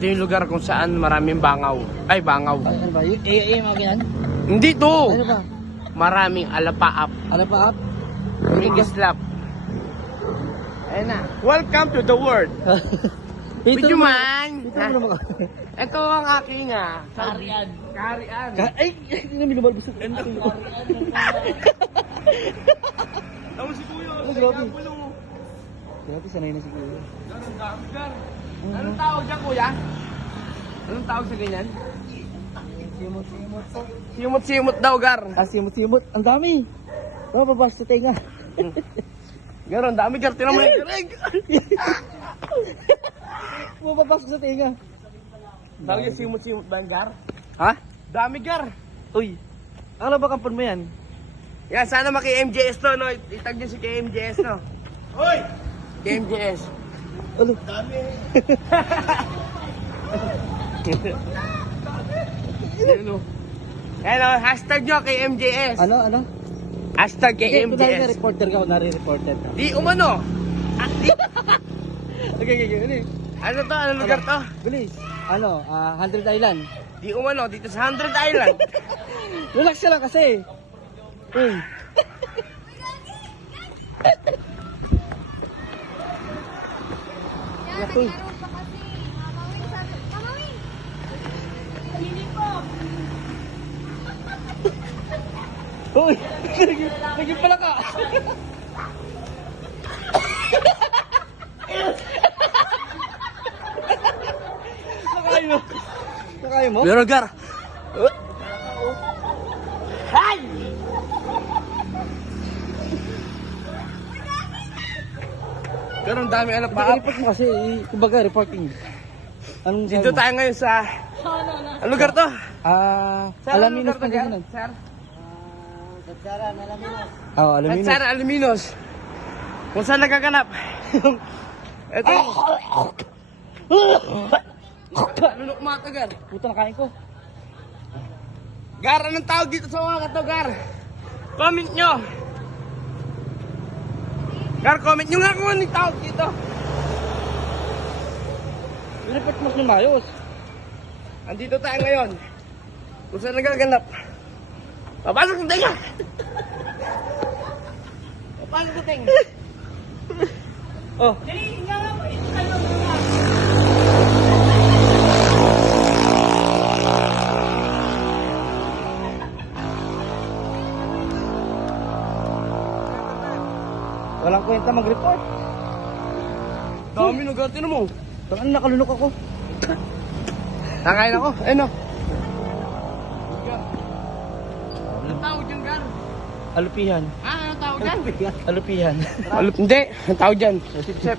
ito yung lugar kung saan maraming bangaw. Ay, bangaw. Ano ba? Yung mga ganyan? Hindi to. Ano ba? Maraming alapaap. Ano pa up? Maraming islap. Ayan na. Welcome to the world. Would you mind? Ito mo naman. Ito ang aking Karian. Ay! Hindi na minumalbusog. Tama si Kuya. Oh, grabe. Grabe, sanay na si Kuya. Anong tawag dyan, Kuya? Anong tawag sa ganyan? Simot-simot po. Simot-simot daw, Gar. Ah, simot-simot. Ang dami. Mababas sa tenga. Gar, ang dami, Gar. Tinan mo yung garig. Mababas sa tenga. Tawag yung simot-simot ba, Gar? Ha? Dami, Gar. Uy. Ano ba kampon mo yan? Yan, sana maki-MJS to, no? Itag nyo si KMJS, no? Hoy! KMJS. Ano? Dami. Yan, no? Yan, no? Hashtag nyo KMJS. Ano? Hashtag Kunwari KMJS. reporter ka o nare-reporter ka. Di umano. Okay. Ano to? Ano lugar to? Bilis. 100 Island. Di umano, dito sa 100 Island. Relax ka lang kasi. Uy. Yakoy. Uy. Naging pala ka. Nakaya mo? Pero Gar. Hay! Pero ang dami alam pa. Report mo kasi, kumbaga reporting. Anong sabi Dito mo? tayo ngayon sa... Ano lugar to? Sir, anong Alaminos lugar to, Gar? Pangasinan. Sir? Oo, Alaminos. Sir, Alaminos. Kung saan nagaganap? Ito. Ano mata, Gar? Puta, nakain ko. Gar, anong tawag dito sa mga kato, Gar? Comment nyo. Gar, comment nyo nga kung anong tawag dito. Report mo sa mayos. Andito tayo ngayon. Kung saan nagaganap? Papasok sa tenga! Papasok sa tenga! Oh. Walang kwenta mag-report. Dami na, Gar, tinan mo. Saan nakalunok ako? Nakain ako. Ano? Anong tawag dyan, Gar? Alupihan. Anong tawag dyan? Alupihan. Hindi. Anong tawag dyan? Sip-sip.